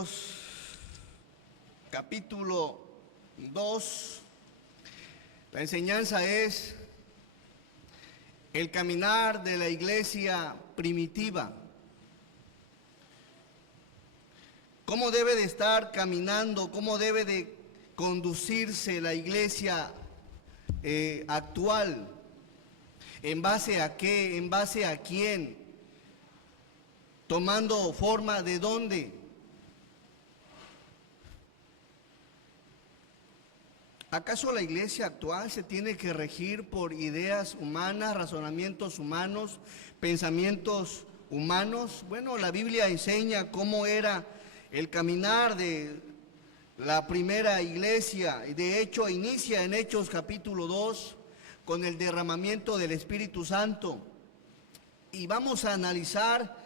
Corintios capítulo 2, la enseñanza es el caminar de la iglesia primitiva. ¿Cómo debe de estar caminando? ¿Cómo debe de conducirse la iglesia actual? ¿En base a qué? ¿En base a quién? ¿Tomando forma de dónde? ¿Acaso la iglesia actual se tiene que regir por ideas humanas, razonamientos humanos, pensamientos humanos? Bueno, la Biblia enseña cómo era el caminar de la primera iglesia. De hecho, inicia en Hechos capítulo 2 con el derramamiento del Espíritu Santo. Y vamos a analizar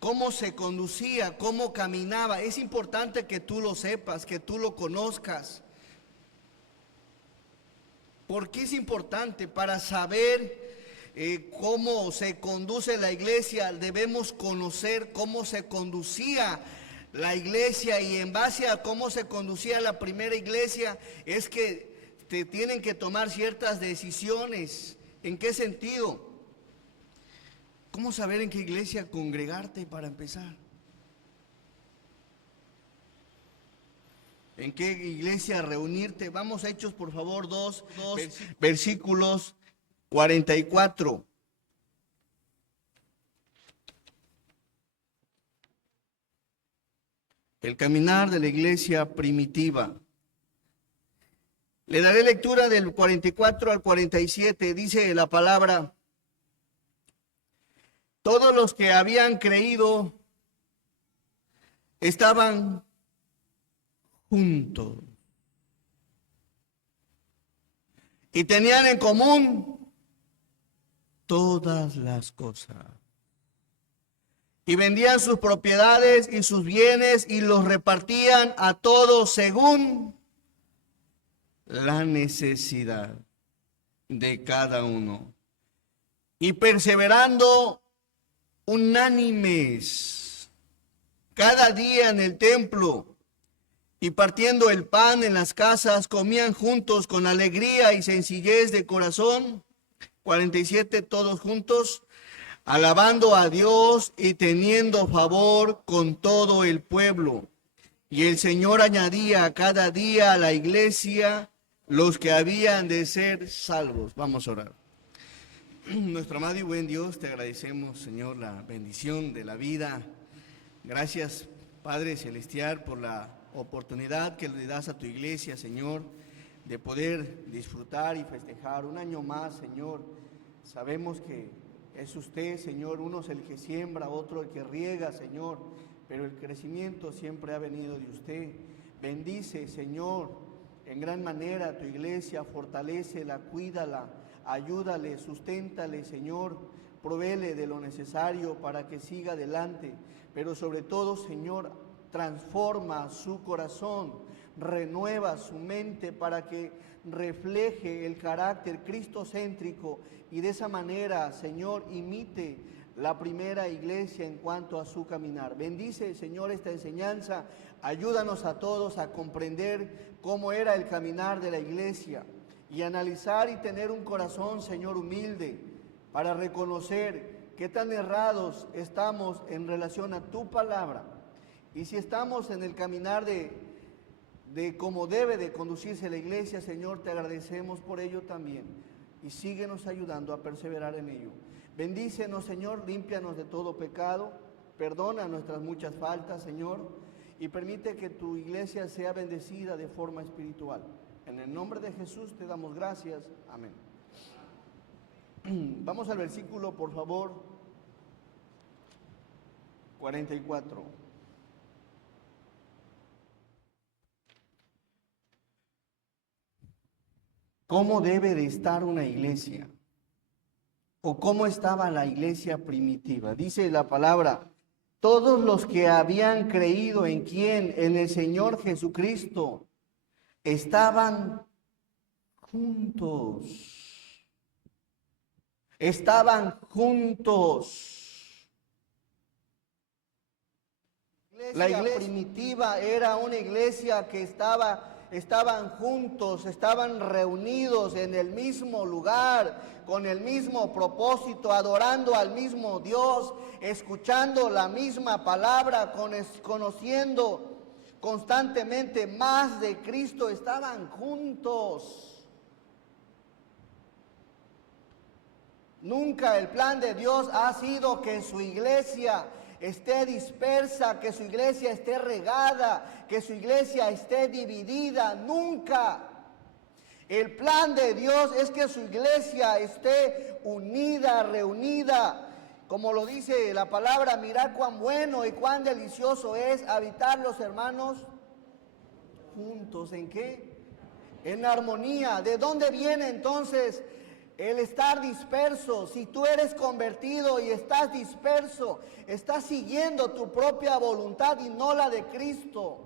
cómo se conducía, cómo caminaba. Es importante que tú lo sepas, que tú lo conozcas. ¿Por qué es importante? Para saber cómo se conduce la iglesia, debemos conocer cómo se conducía la iglesia, y en base a cómo se conducía la primera iglesia es que te tienen que tomar ciertas decisiones. ¿En qué sentido? ¿Cómo saber en qué iglesia congregarte para empezar? ¿En qué iglesia reunirte? Vamos a Hechos, por favor, 2 versículos 44. El caminar de la iglesia primitiva. Le daré lectura del 44 al 47. Dice la palabra: todos los que habían creído estaban juntos y tenían en común todas las cosas, y vendían sus propiedades y sus bienes y los repartían a todos según la necesidad de cada uno, y perseverando unánimes cada día en el templo y partiendo el pan en las casas, comían juntos con alegría y sencillez de corazón. 47, todos juntos, alabando a Dios y teniendo favor con todo el pueblo. Y el Señor añadía cada día a la iglesia los que habían de ser salvos. Vamos a orar. Nuestro amado y buen Dios, te agradecemos, Señor, la bendición de la vida. Gracias, Padre Celestial, por la oportunidad que le das a tu iglesia, Señor, de poder disfrutar y festejar un año más, Señor. Sabemos que es usted, Señor, uno es el que siembra, otro el que riega, Señor, pero el crecimiento siempre ha venido de usted. Bendice, Señor, en gran manera a tu iglesia, fortalécela, cuídala, ayúdale, susténtale, Señor, provéele de lo necesario para que siga adelante, pero sobre todo, Señor, transforma su corazón, renueva su mente para que refleje el carácter cristocéntrico y de esa manera, Señor, imite la primera iglesia en cuanto a su caminar. Bendice, Señor, esta enseñanza, ayúdanos a todos a comprender cómo era el caminar de la iglesia y analizar y tener un corazón, Señor, humilde para reconocer qué tan errados estamos en relación a tu palabra. Y si estamos en el caminar de cómo debe de conducirse la iglesia, Señor, te agradecemos por ello también. Y síguenos ayudando a perseverar en ello. Bendícenos, Señor, límpianos de todo pecado, perdona nuestras muchas faltas, Señor, y permite que tu iglesia sea bendecida de forma espiritual. En el nombre de Jesús te damos gracias. Amén. Vamos al versículo, por favor, 44. ¿Cómo debe de estar una iglesia? ¿O cómo estaba la iglesia primitiva? Dice la palabra: todos los que habían creído en quién, en el Señor Jesucristo, estaban juntos. Estaban juntos. La iglesia primitiva era una iglesia que estaban juntos, estaban reunidos en el mismo lugar, con el mismo propósito, adorando al mismo Dios, escuchando la misma palabra, conociendo constantemente más de Cristo, estaban juntos. Nunca el plan de Dios ha sido que su iglesia esté dispersa, que su iglesia esté regada, que su iglesia esté dividida. Nunca. El plan de Dios es que su iglesia esté unida, reunida. Como lo dice la palabra, mirad cuán bueno y cuán delicioso es habitar los hermanos juntos. ¿En qué? En armonía. ¿De dónde viene entonces el estar disperso? Si tú eres convertido y estás disperso, estás siguiendo tu propia voluntad y no la de Cristo.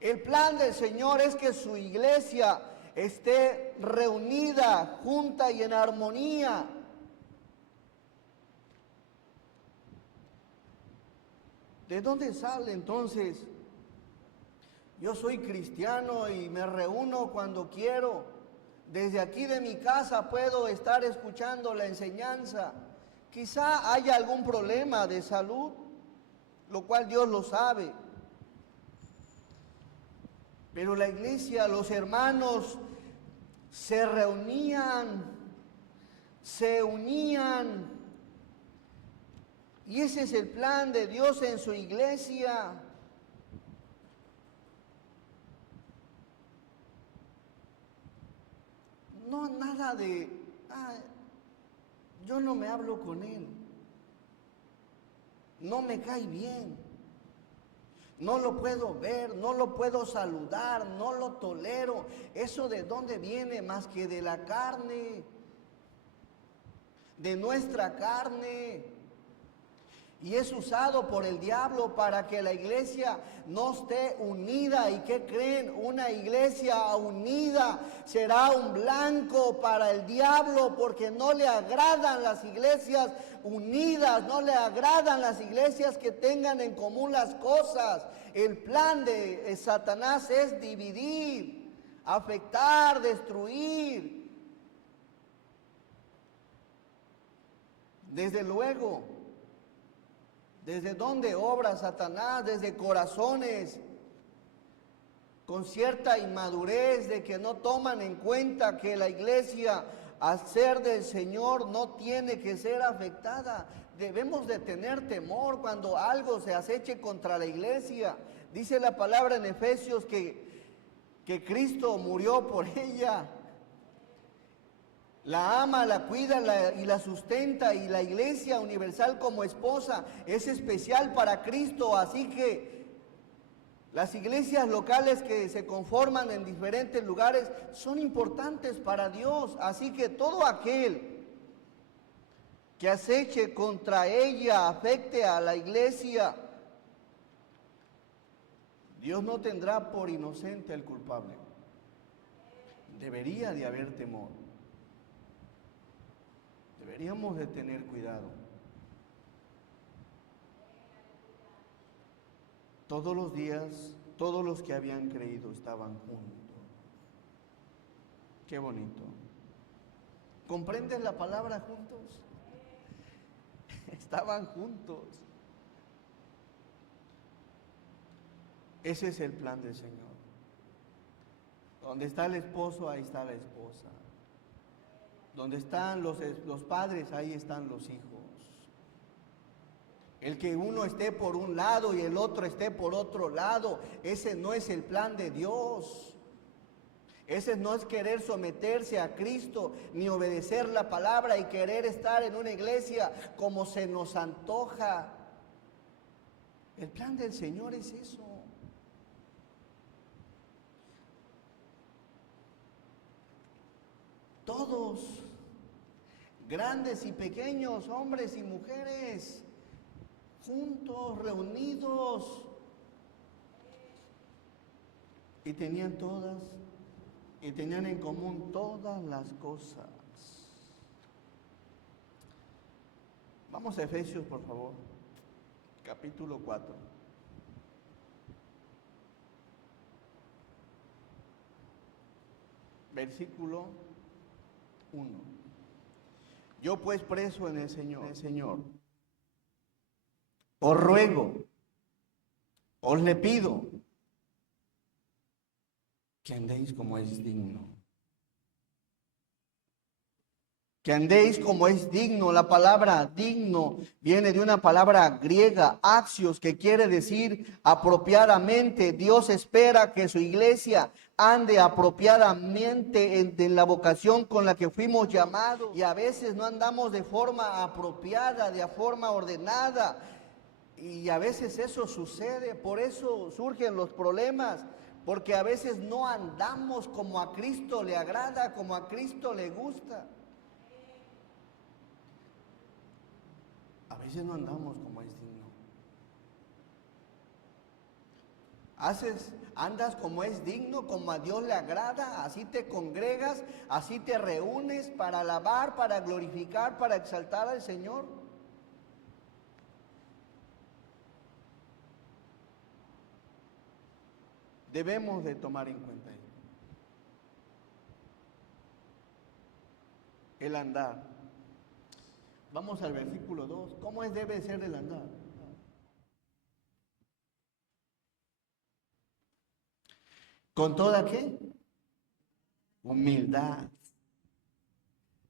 El plan del Señor es que su iglesia esté reunida, junta y en armonía. ¿De dónde sale entonces? Yo soy cristiano y me reúno cuando quiero. Desde aquí de mi casa puedo estar escuchando la enseñanza. Quizá haya algún problema de salud, lo cual Dios lo sabe. Pero la iglesia, los hermanos se reunían, se unían. Y ese es el plan de Dios en su iglesia. No nada de, yo no me hablo con él, no me cae bien, no lo puedo ver, no lo puedo saludar, no lo tolero. ¿Eso de dónde viene? Más que de la carne, de nuestra carne. Y es usado por el diablo para que la iglesia no esté unida. ¿Y qué creen? Una iglesia unida será un blanco para el diablo, porque no le agradan las iglesias unidas, no le agradan las iglesias que tengan en común las cosas. El plan de Satanás es dividir, afectar, destruir. Desde luego. ¿Desde dónde obra Satanás? Desde corazones con cierta inmadurez, de que no toman en cuenta que la iglesia, al ser del Señor, no tiene que ser afectada. Debemos de tener temor cuando algo se aceche contra la iglesia. Dice la palabra en Efesios que Cristo murió por ella. La ama, la cuida y la sustenta, y la iglesia universal como esposa es especial para Cristo. Así que las iglesias locales que se conforman en diferentes lugares son importantes para Dios. Así que todo aquel que aceche contra ella, afecte a la iglesia, Dios no tendrá por inocente al culpable. Debería de haber temor. Deberíamos de tener cuidado. Todos los días, todos los que habían creído estaban juntos. Qué bonito. ¿Comprendes la palabra juntos? Estaban juntos. Ese es el plan del Señor. Donde está el esposo, ahí está la esposa. Donde están los padres, ahí están los hijos. El que uno esté por un lado y el otro esté por otro lado, ese no es el plan de Dios. Ese no es querer someterse a Cristo, ni obedecer la palabra y querer estar en una iglesia como se nos antoja. El plan del Señor es eso. Todos, grandes y pequeños, hombres y mujeres, juntos, reunidos, y tenían en común todas las cosas. Vamos a Efesios, por favor, capítulo 4. versículo 1. Yo pues preso en el Señor, os ruego, os le pido, que andéis como es digno. Que andéis como es digno. La palabra digno viene de una palabra griega, axios, que quiere decir apropiadamente. Dios espera que su iglesia ande apropiadamente en la vocación con la que fuimos llamados. Y a veces no andamos de forma apropiada, de forma ordenada. Y a veces eso sucede, por eso surgen los problemas. Porque a veces no andamos como a Cristo le agrada, como a Cristo le gusta. A veces no andamos como es digno. Andas como es digno, como a Dios le agrada, así te congregas, así te reúnes para alabar, para glorificar, para exaltar al Señor. Debemos de tomar en cuenta esto. El andar. Vamos al versículo 2. ¿Cómo debe ser el andar? ¿Con toda qué? Humildad.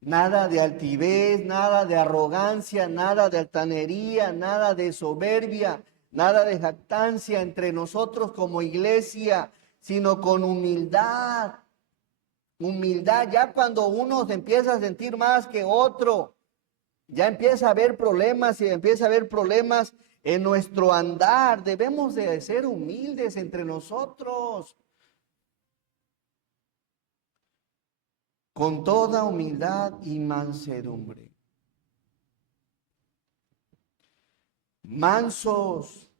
Nada de altivez, nada de arrogancia, nada de altanería, nada de soberbia, nada de jactancia entre nosotros como iglesia, sino con humildad. Humildad, ya cuando uno se empieza a sentir más que otro, ya empieza a haber problemas y empieza a haber problemas en nuestro andar. Debemos de ser humildes entre nosotros. Con toda humildad y mansedumbre. Mansos,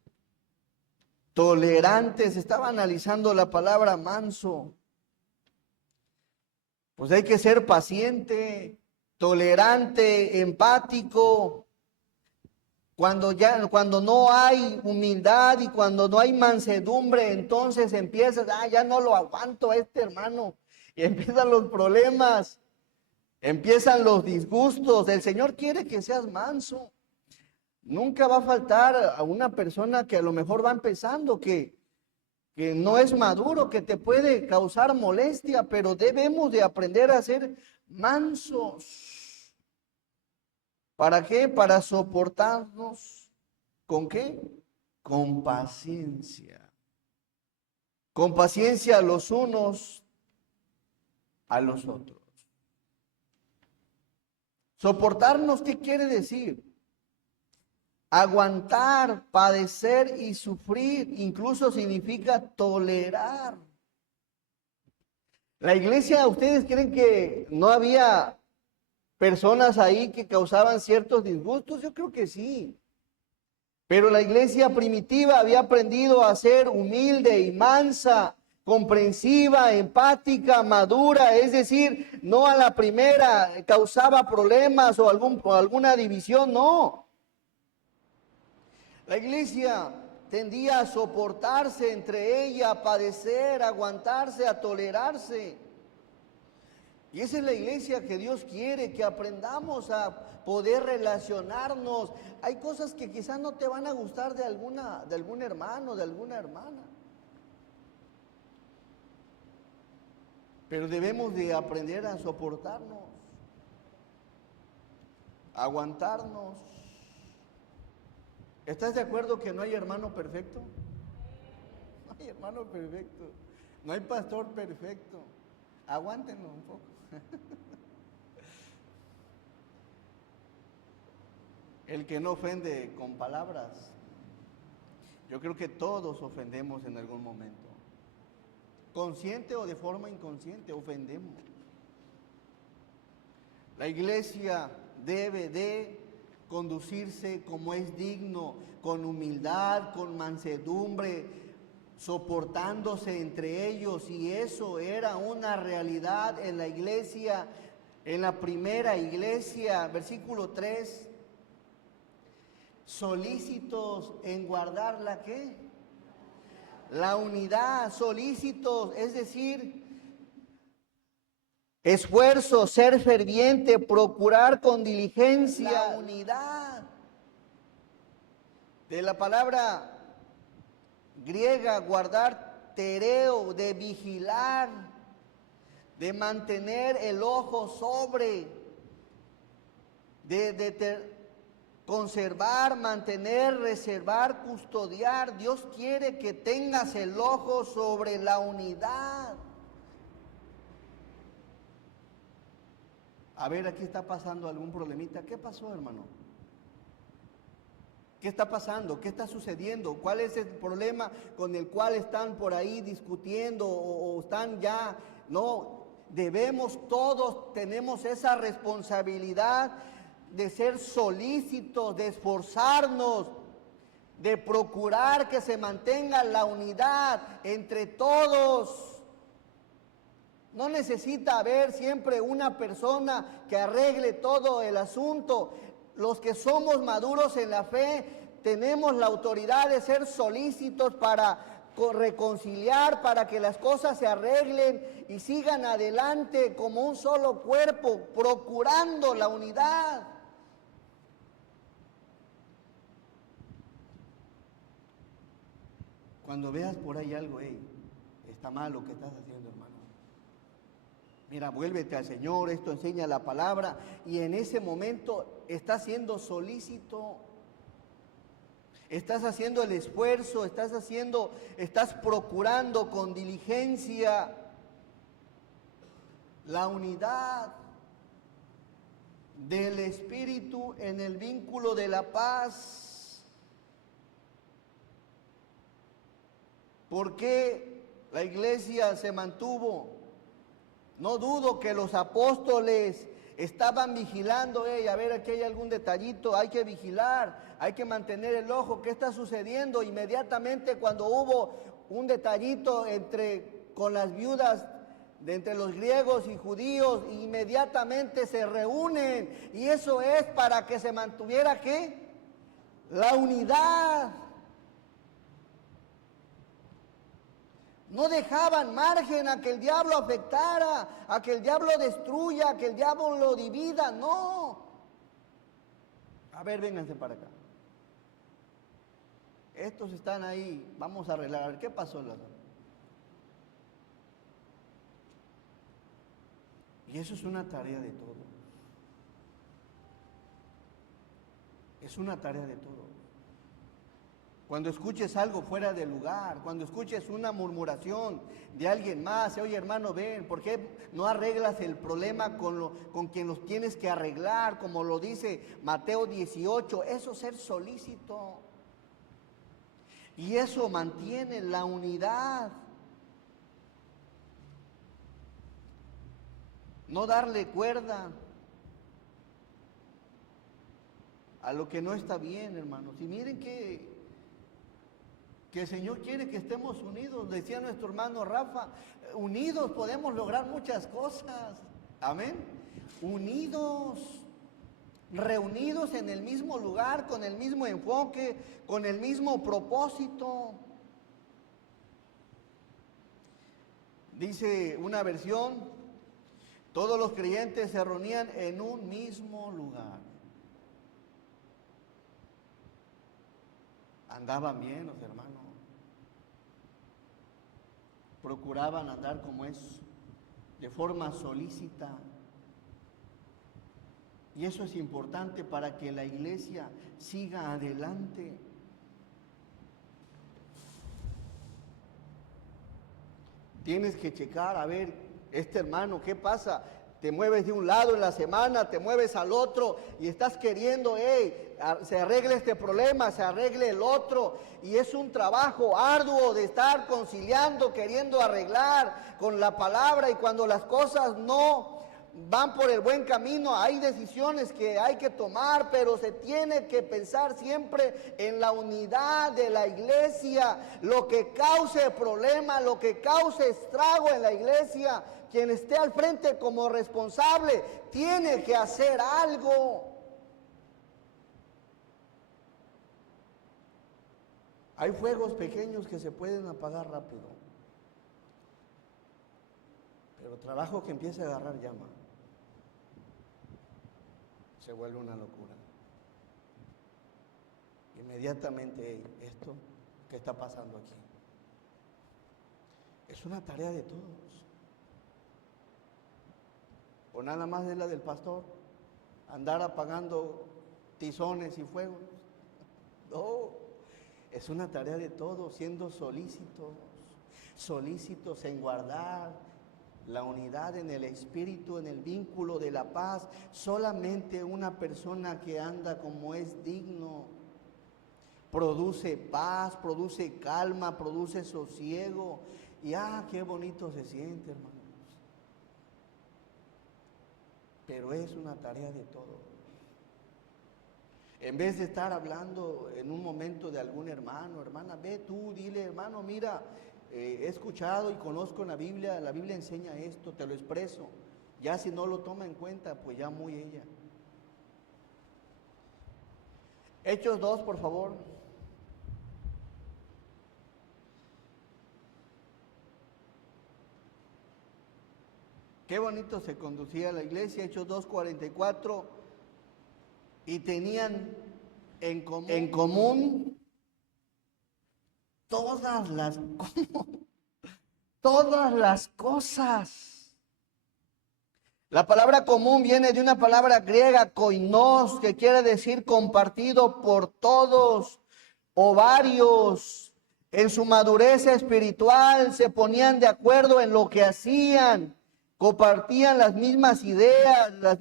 tolerantes. Estaba analizando la palabra manso. Pues hay que ser paciente, tolerante, empático. Cuando no hay humildad y cuando no hay mansedumbre, entonces empiezas, ya no lo aguanto a este hermano. Y empiezan los problemas, empiezan los disgustos. El Señor quiere que seas manso. Nunca va a faltar a una persona que a lo mejor va empezando, que no es maduro, que te puede causar molestia, pero debemos de aprender a ser mansos. ¿Para qué? Para soportarnos. ¿Con qué? Con paciencia. Con paciencia los unos a los otros. Soportarnos, ¿qué quiere decir? Aguantar, padecer y sufrir, incluso significa tolerar. La iglesia, ¿ustedes creen que no había personas ahí que causaban ciertos disgustos? Yo creo que sí. Pero la iglesia primitiva había aprendido a ser humilde y mansa, comprensiva, empática, madura, es decir, no a la primera causaba problemas o alguna división, no. La iglesia tendía a soportarse entre ella, a padecer, a aguantarse, a tolerarse. Y esa es la iglesia que Dios quiere, que aprendamos a poder relacionarnos. Hay cosas que quizás no te van a gustar de algún hermano, de alguna hermana. Pero debemos de aprender a soportarnos, a aguantarnos. ¿Estás de acuerdo que no hay hermano perfecto? No hay hermano perfecto. No hay pastor perfecto. Aguántenlo un poco. El que no ofende con palabras. Yo creo que todos ofendemos en algún momento. Consciente o de forma inconsciente, ofendemos. La iglesia debe de conducirse como es digno, con humildad, con mansedumbre, soportándose entre ellos. Y eso era una realidad en la iglesia, en la primera iglesia. Versículo 3. Solícitos en guardar la ¿qué? La unidad, solícitos, es decir, esfuerzo, ser ferviente, procurar con diligencia la unidad. De la palabra griega, guardar, tereo, de vigilar, de mantener el ojo sobre, conservar, mantener, reservar, custodiar. Dios quiere que tengas el ojo sobre la unidad. A ver, aquí está pasando algún problemita. ¿Qué pasó, hermano? ¿Qué está pasando? ¿Qué está sucediendo? ¿Cuál es el problema con el cual están por ahí discutiendo o están ya? No, debemos todos, tenemos esa responsabilidad de ser solícitos, de esforzarnos, de procurar que se mantenga la unidad entre todos. No necesita haber siempre una persona que arregle todo el asunto. Los que somos maduros en la fe tenemos la autoridad de ser solícitos para reconciliar, para que las cosas se arreglen y sigan adelante como un solo cuerpo, procurando la unidad. Cuando veas por ahí algo, está mal lo que estás haciendo, hermano. Mira, vuélvete al Señor, esto enseña la palabra, y en ese momento estás siendo solícito, estás haciendo el esfuerzo, estás procurando con diligencia la unidad del Espíritu en el vínculo de la paz. ¿Por qué la iglesia se mantuvo? No dudo que los apóstoles estaban vigilando, a ver, aquí hay algún detallito, hay que vigilar, hay que mantener el ojo, ¿qué está sucediendo? Inmediatamente cuando hubo un detallito con las viudas de entre los griegos y judíos, inmediatamente se reúnen, y eso es para que se mantuviera, ¿qué? La unidad. No dejaban margen a que el diablo afectara, a que el diablo destruya, a que el diablo lo divida, no. A ver, vénganse para acá. Estos están ahí, vamos a arreglar. A ver, ¿qué pasó, Lázaro? Y eso es una tarea de todos. Es una tarea de todos. Cuando escuches algo fuera de lugar, cuando escuches una murmuración de alguien más, oye hermano, ven, ¿por qué no arreglas el problema con quien los tienes que arreglar? Como lo dice Mateo 18, eso es ser solícito. Y eso mantiene la unidad. No darle cuerda a lo que no está bien, hermanos. Y miren que el Señor quiere que estemos unidos. Decía nuestro hermano Rafa, unidos podemos lograr muchas cosas. Amén. Unidos, reunidos en el mismo lugar, con el mismo enfoque, con el mismo propósito. Dice una versión, todos los creyentes se reunían en un mismo lugar. Andaban bien los hermanos. Procuraban andar como es, de forma solícita. Y eso es importante para que la iglesia siga adelante. Tienes que checar, a ver, este hermano, ¿qué pasa? Te mueves de un lado en la semana, te mueves al otro y estás queriendo, se arregle este problema, se arregle el otro. Y es un trabajo arduo de estar conciliando, queriendo arreglar con la palabra. Y cuando las cosas no van por el buen camino, hay decisiones que hay que tomar, pero se tiene que pensar siempre en la unidad de la iglesia. Lo que cause problema, lo que cause estrago en la iglesia, quien esté al frente como responsable tiene que hacer algo. Hay fuegos pequeños que se pueden apagar rápido, Pero trabajo que empiece a agarrar llama, se vuelve una locura. Inmediatamente esto que está pasando aquí es una tarea de todos. O nada más es la del pastor, andar apagando tizones y fuegos. No, es una tarea de todos, siendo solícitos en guardar la unidad en el espíritu, en el vínculo de la paz. Solamente una persona que anda como es digno produce paz, produce calma, produce sosiego. Y qué bonito se siente, hermanos. Pero es una tarea de todos. En vez de estar hablando en un momento de algún hermano, hermana, ve tú, dile, hermano, mira, he escuchado y conozco en la Biblia enseña esto, te lo expreso. Ya si no lo toma en cuenta, pues ya muy ella. Hechos 2, por favor. Qué bonito se conducía la iglesia, Hechos 2:44. Y tenían en común todas las cosas. La palabra común viene de una palabra griega, koinos, que quiere decir compartido por todos o varios. En su madurez espiritual se ponían de acuerdo en lo que hacían, compartían las mismas ideas,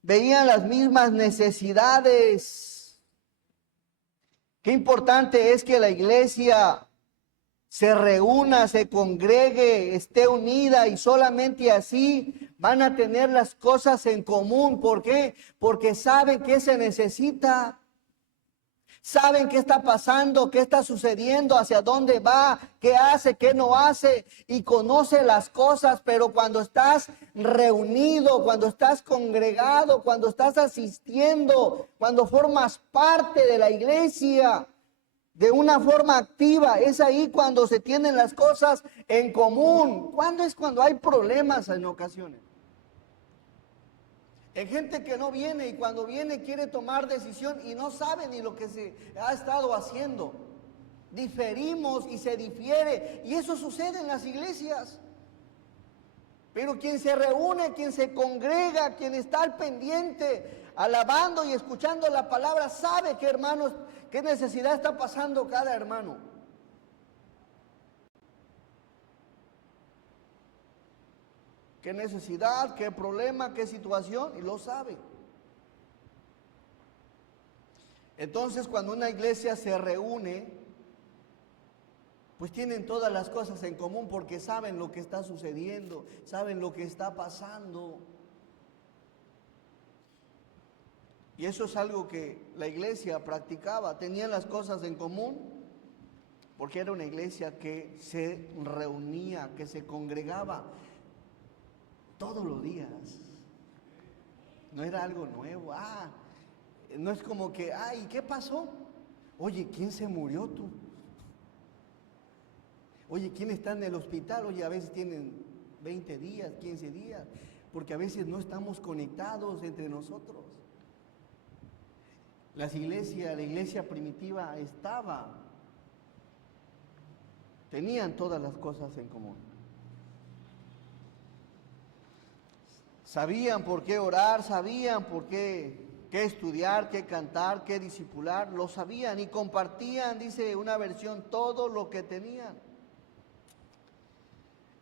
veían las mismas necesidades. Qué importante es que la iglesia se reúna, se congregue, esté unida, y solamente así van a tener las cosas en común. ¿Por qué? Porque saben qué se necesita, saben qué está pasando, qué está sucediendo, hacia dónde va, qué hace, qué no hace, y conoce las cosas. Pero cuando estás reunido, cuando estás congregado, cuando estás asistiendo, cuando formas parte de la iglesia de una forma activa, es ahí cuando se tienen las cosas en común. ¿Cuándo es cuando hay problemas en ocasiones? Hay gente que no viene, y cuando viene quiere tomar decisión y no sabe ni lo que se ha estado haciendo. Diferimos y se difiere, y eso sucede en las iglesias. Pero quien se reúne, quien se congrega, quien está al pendiente, alabando y escuchando la palabra, sabe que, hermanos, qué necesidad está pasando cada hermano. Qué necesidad, qué problema, qué situación, y lo sabe. Entonces, cuando una iglesia se reúne, pues tienen todas las cosas en común, porque saben lo que está sucediendo, saben lo que está pasando. Y eso es algo que la iglesia practicaba, tenían las cosas en común, porque era una iglesia que se reunía, que se congregaba todos los días. No era algo nuevo. No es como que, ¿qué pasó? Oye, ¿quién se murió tú? Oye, ¿quién está en el hospital? Oye, a veces tienen 20 días, 15 días, porque a veces no estamos conectados entre nosotros. La iglesia primitiva tenían todas las cosas en común. Sabían por qué orar, sabían por qué estudiar, qué cantar, qué discipular, lo sabían y compartían, dice una versión, todo lo que tenían.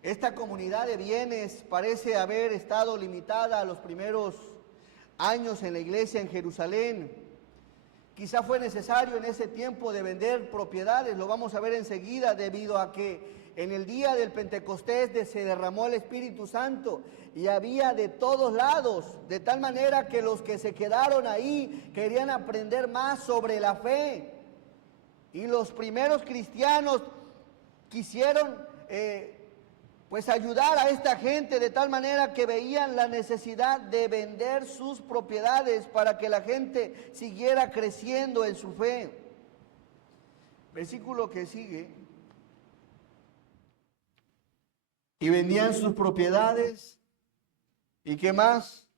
Esta comunidad de bienes parece haber estado limitada a los primeros años en la iglesia en Jerusalén. Quizá fue necesario en ese tiempo de vender propiedades, lo vamos a ver enseguida, debido a que en el día del Pentecostés se derramó el Espíritu Santo y había de todos lados, de tal manera que los que se quedaron ahí querían aprender más sobre la fe. Y los primeros cristianos quisieron pues ayudar a esta gente, de tal manera que veían la necesidad de vender sus propiedades para que la gente siguiera creciendo en su fe. Versículo que sigue. Y vendían sus propiedades. ¿Y qué más?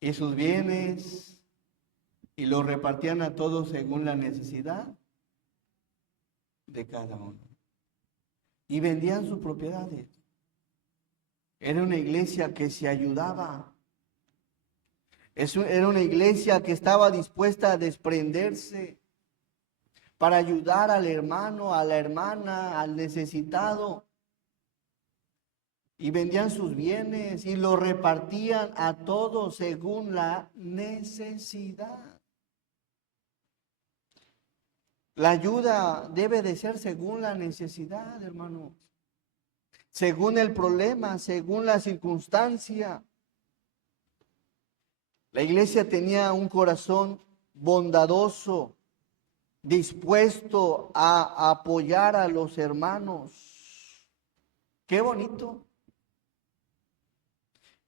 Y sus bienes. Y los repartían a todos según la necesidad de cada uno. Y vendían sus propiedades. Era una iglesia que se ayudaba. Era una iglesia que estaba dispuesta a desprenderse para ayudar al hermano, a la hermana, al necesitado. Y vendían sus bienes y los repartían a todos según la necesidad. La ayuda debe de ser según la necesidad, hermanos. Según el problema, según la circunstancia. La iglesia tenía un corazón bondadoso, dispuesto a apoyar a los hermanos. Qué bonito.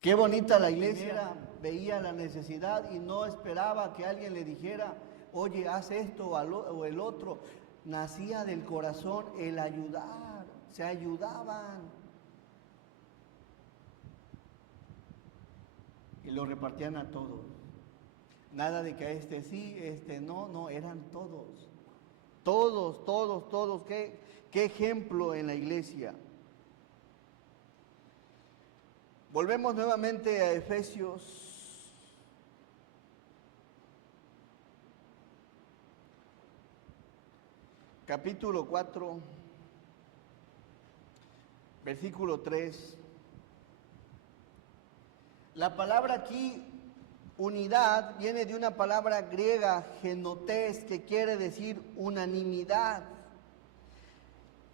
Qué bonita la iglesia. Veía la necesidad y no esperaba que alguien le dijera, oye, haz esto o el otro. Nacía del corazón el ayudar. Se ayudaban. Y lo repartían a todos. Nada de que este sí, este no, no, eran todos. Todos, todos, todos. Qué ejemplo en la iglesia. Volvemos nuevamente a Efesios. Capítulo 4, versículo 3. La palabra aquí, unidad, viene de una palabra griega, genotes, que quiere decir unanimidad.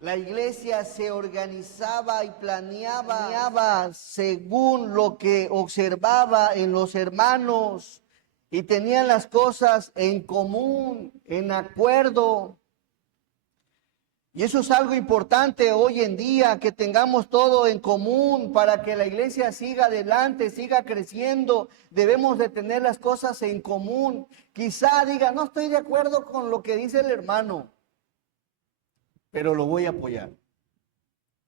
La iglesia se organizaba y planeaba según lo que observaba en los hermanos y tenían las cosas en común, en acuerdo. Y eso es algo importante hoy en día, que tengamos todo en común para que la iglesia siga adelante, siga creciendo. Debemos de tener las cosas en común. Quizá diga, no estoy de acuerdo con lo que dice el hermano, pero lo voy a apoyar.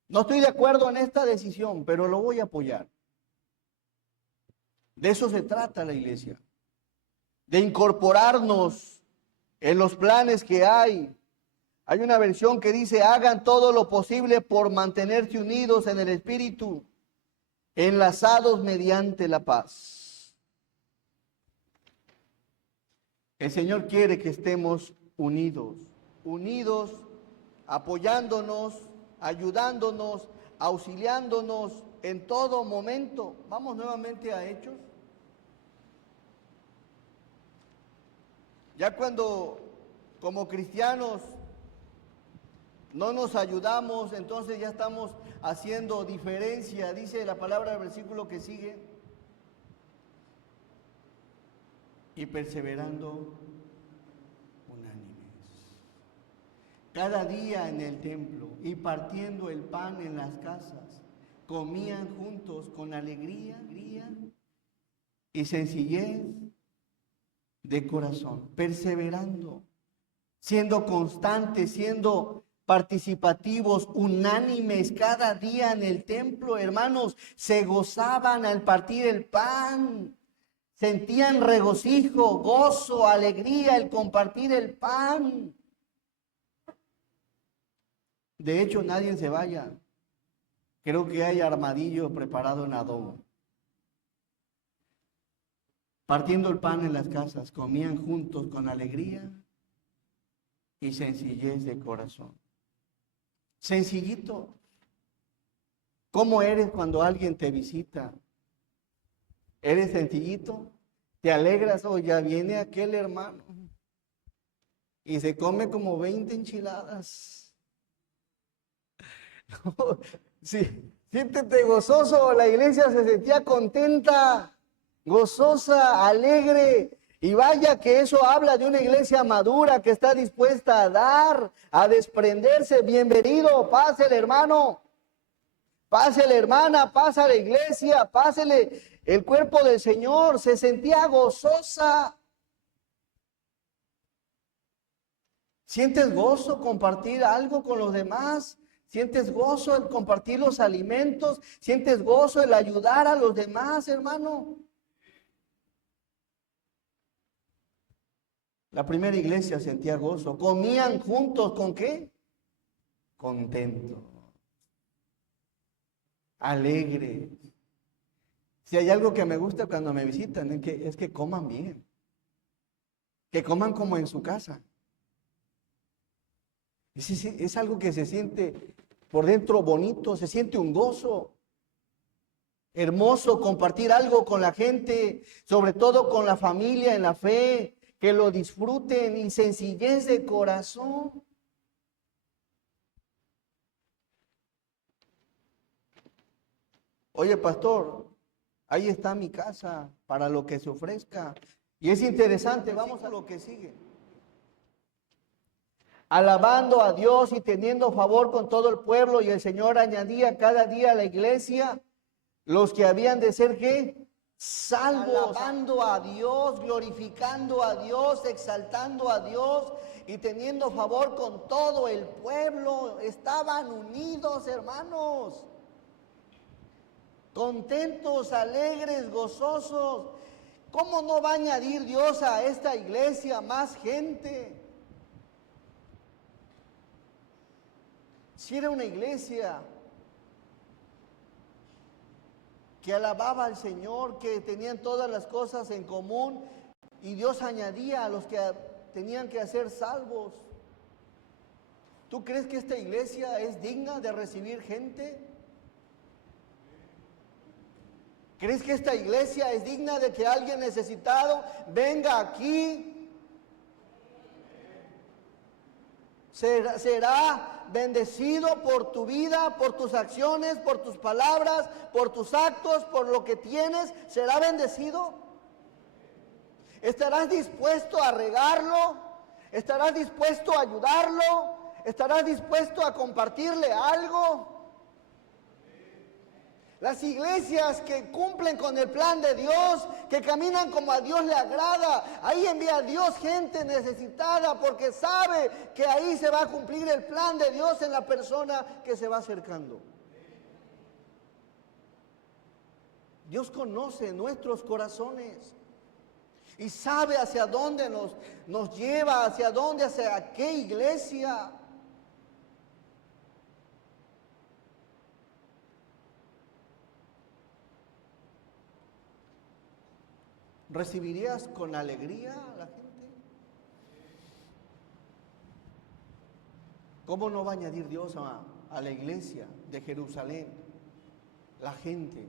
No estoy de acuerdo en esta decisión, pero lo voy a apoyar. De eso se trata la iglesia. De incorporarnos en los planes que hay. Hay una versión que dice, hagan todo lo posible por mantenerse unidos en el Espíritu, enlazados mediante la paz. El Señor quiere que estemos unidos, apoyándonos, ayudándonos, auxiliándonos en todo momento. Vamos nuevamente a Hechos. Ya cuando como cristianos no nos ayudamos, entonces ya estamos haciendo diferencia. Dice la palabra del versículo que sigue. Y perseverando unánimes. Cada día en el templo y partiendo el pan en las casas, comían juntos con alegría y sencillez de corazón, perseverando, siendo constantes, siendo participativos, unánimes cada día en el templo, hermanos, se gozaban al partir el pan, sentían regocijo, gozo, alegría al compartir el pan. De hecho, nadie se vaya. Creo que hay armadillo preparado en adobo. Partiendo el pan en las casas, comían juntos con alegría y sencillez de corazón. Sencillito. ¿Cómo eres cuando alguien te visita? ¿Eres sencillito? ¿Te alegras? O ya viene aquel hermano y se come como 20 enchiladas. Sí, siéntete gozoso. La iglesia se sentía contenta, gozosa, alegre. Y vaya que eso habla de una iglesia madura que está dispuesta a dar, a desprenderse. Bienvenido, pásele hermano, pásele hermana, pasa la iglesia, pásele el cuerpo del Señor. Se sentía gozosa. ¿Sientes gozo compartir algo con los demás? ¿Sientes gozo en compartir los alimentos? ¿Sientes gozo en ayudar a los demás, hermano? La primera iglesia sentía gozo. Comían juntos, ¿con qué? Contento, alegre. Si hay algo que me gusta cuando me visitan es que coman bien, que coman como en su casa. Es algo que se siente por dentro bonito, se siente un gozo hermoso compartir algo con la gente, sobre todo con la familia en la fe, que lo disfruten y sencillez de corazón. Oye, pastor, ahí está mi casa para lo que se ofrezca. Y es interesante, vamos a lo que sigue. Alabando a Dios y teniendo favor con todo el pueblo, y el Señor añadía cada día a la iglesia los que habían de ser ¿qué? Salvos. Alabando a Dios, glorificando a Dios, exaltando a Dios y teniendo favor con todo el pueblo. Estaban unidos, hermanos, contentos, alegres, gozosos. ¿Cómo no va a añadir Dios a esta iglesia más gente? Si era una iglesia que alababa al Señor, que tenían todas las cosas en común, y Dios añadía a los que tenían que ser salvos. ¿Tú crees que esta iglesia es digna de recibir gente? ¿Crees que esta iglesia es digna de que alguien necesitado venga aquí? Será bendecido por tu vida, por tus acciones, por tus palabras, por tus actos, por lo que tienes. ¿Será bendecido? ¿Estarás dispuesto a regarlo? ¿Estarás dispuesto a ayudarlo? ¿Estarás dispuesto a compartirle algo? Las iglesias que cumplen con el plan de Dios, que caminan como a Dios le agrada, ahí envía a Dios gente necesitada porque sabe que ahí se va a cumplir el plan de Dios en la persona que se va acercando. Dios conoce nuestros corazones y sabe hacia dónde nos lleva, hacia qué iglesia. ¿Recibirías con alegría a la gente? ¿Cómo no va a añadir Dios a la iglesia de Jerusalén? La gente.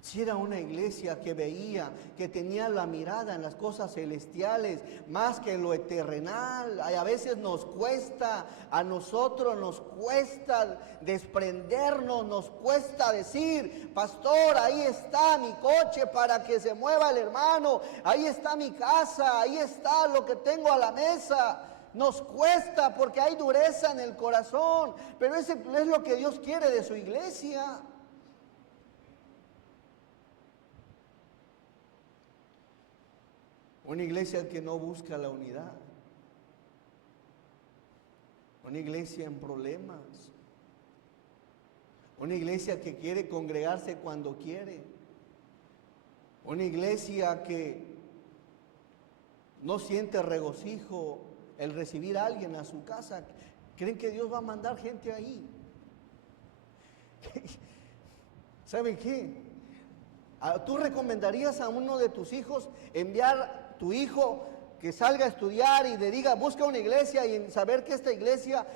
Si era una iglesia que veía, que tenía la mirada en las cosas celestiales, más que en lo terrenal. A veces nos cuesta, a nosotros nos cuesta desprendernos, nos cuesta decir, pastor, ahí está mi coche para que se mueva el hermano, ahí está mi casa, ahí está lo que tengo a la mesa. Nos cuesta porque hay dureza en el corazón, pero ese es lo que Dios quiere de su iglesia. Una iglesia que no busca la unidad. Una iglesia en problemas. Una iglesia que quiere congregarse cuando quiere. Una iglesia que no siente regocijo el recibir a alguien a su casa. ¿Creen que Dios va a mandar gente ahí? ¿Saben qué? ¿Tú recomendarías a uno de tus hijos enviar tu hijo que salga a estudiar y le diga, busca una iglesia y saber que esta iglesia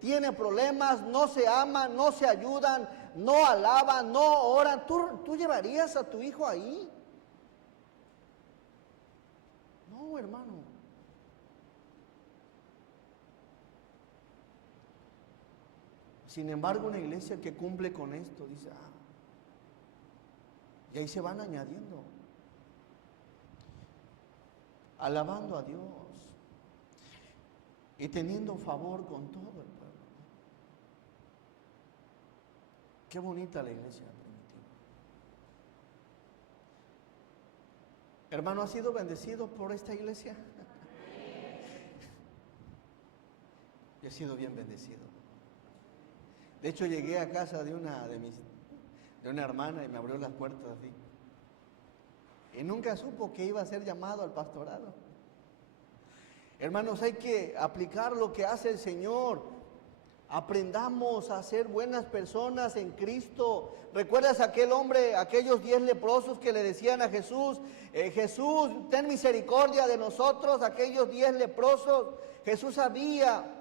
tiene problemas, no se aman, no se ayudan, no alaban, no oran? ¿Tú llevarías a tu hijo ahí? No, hermano. Sin embargo, una iglesia que cumple con esto, dice, y ahí se van añadiendo. Alabando a Dios y teniendo favor con todo el pueblo. Qué bonita la iglesia primitiva. Hermano, ¿ha sido bendecido por esta iglesia? Yo he sido bien bendecido. De hecho, llegué a casa de una hermana y me abrió las puertas así. Y nunca supo que iba a ser llamado al pastorado. Hermanos, hay que aplicar lo que hace el Señor. Aprendamos a ser buenas personas en Cristo. ¿Recuerdas aquel hombre, aquellos 10 leprosos que le decían a Jesús, Jesús, ten misericordia de nosotros, aquellos 10 leprosos? Jesús sabía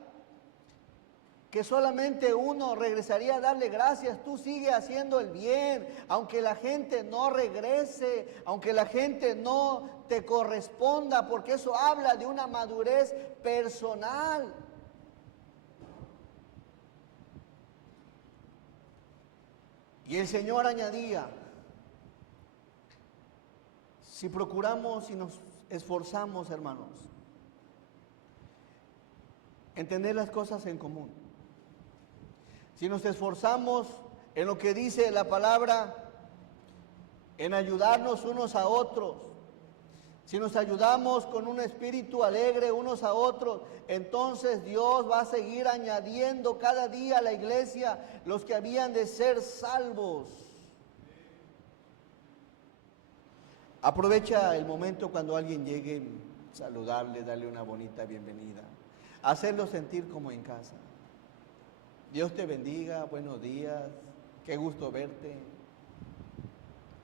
que solamente uno regresaría a darle gracias. Tú sigue haciendo el bien, aunque la gente no regrese, aunque la gente no te corresponda, porque eso habla de una madurez personal. Y el Señor añadía, si procuramos y nos esforzamos, hermanos, en tener las cosas en común, si nos esforzamos en lo que dice la palabra, en ayudarnos unos a otros, si nos ayudamos con un espíritu alegre unos a otros, entonces Dios va a seguir añadiendo cada día a la iglesia los que habían de ser salvos. Aprovecha el momento cuando alguien llegue, saludarle, darle una bonita bienvenida, hacerlo sentir como en casa. Dios te bendiga, buenos días, qué gusto verte.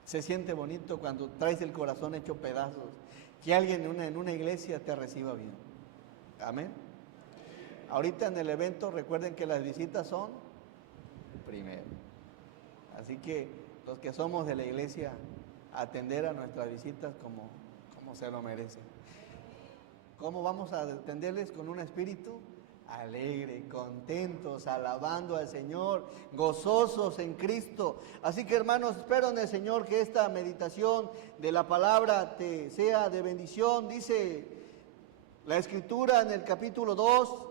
Se siente bonito cuando traes el corazón hecho pedazos, que alguien en una iglesia te reciba bien. Amén. Ahorita en el evento recuerden que las visitas son primero. Así que los que somos de la iglesia, atender a nuestras visitas como se lo merecen. ¿Cómo vamos a atenderles? Con un espíritu alegre, contentos, alabando al Señor, gozosos en Cristo. Así que hermanos, espero en el Señor que esta meditación de la palabra te sea de bendición. Dice la Escritura en el capítulo 2,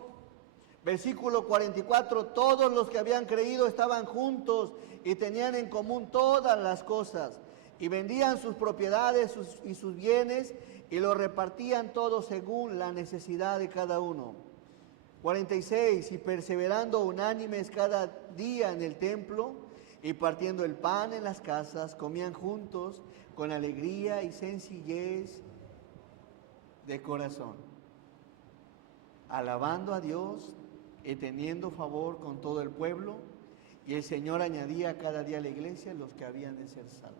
versículo 44, todos los que habían creído estaban juntos y tenían en común todas las cosas, y vendían sus propiedades y sus bienes y los repartían todos según la necesidad de cada uno. 46, y perseverando unánimes cada día en el templo y partiendo el pan en las casas, comían juntos con alegría y sencillez de corazón, alabando a Dios y teniendo favor con todo el pueblo, y el Señor añadía cada día a la iglesia los que habían de ser salvos.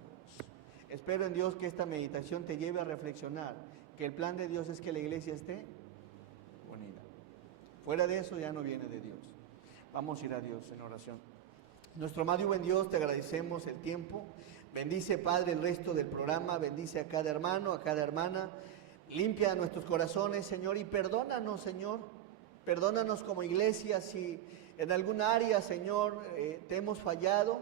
Espero en Dios que esta meditación te lleve a reflexionar que el plan de Dios es que la iglesia esté unida. Fuera de eso ya no viene de Dios. Vamos a ir a Dios en oración. Nuestro amado y buen Dios, te agradecemos el tiempo. Bendice, Padre, el resto del programa. Bendice a cada hermano, a cada hermana. Limpia nuestros corazones, Señor, y perdónanos, Señor. Perdónanos como iglesia si en algún área, Señor, te hemos fallado.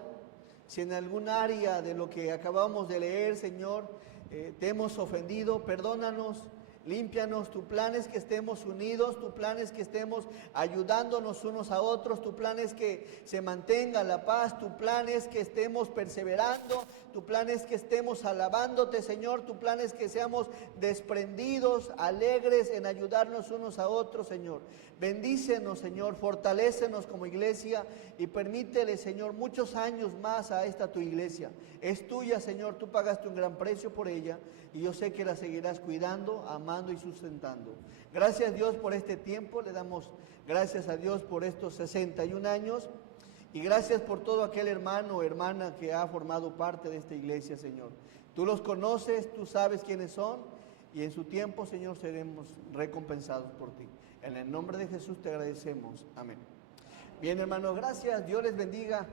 Si en algún área de lo que acabamos de leer, Señor, te hemos ofendido, perdónanos. Límpianos. Tu plan es que estemos unidos, tu plan es que estemos ayudándonos unos a otros, tu plan es que se mantenga la paz, tu plan es que estemos perseverando, tu plan es que estemos alabándote, Señor, tu plan es que seamos desprendidos, alegres en ayudarnos unos a otros, Señor. Bendícenos, Señor, fortalécenos como iglesia y permítele, Señor, muchos años más a esta tu iglesia. Es tuya, Señor, tú pagaste un gran precio por ella y yo sé que la seguirás cuidando, amando y sustentando. Gracias, Dios, por este tiempo. Le damos gracias a Dios por estos 61 años y gracias por todo aquel hermano o hermana que ha formado parte de esta iglesia, Señor. Tú los conoces, tú sabes quiénes son y en su tiempo, Señor, seremos recompensados por ti. En el nombre de Jesús te agradecemos. Amén. Bien, hermanos, gracias. Dios les bendiga.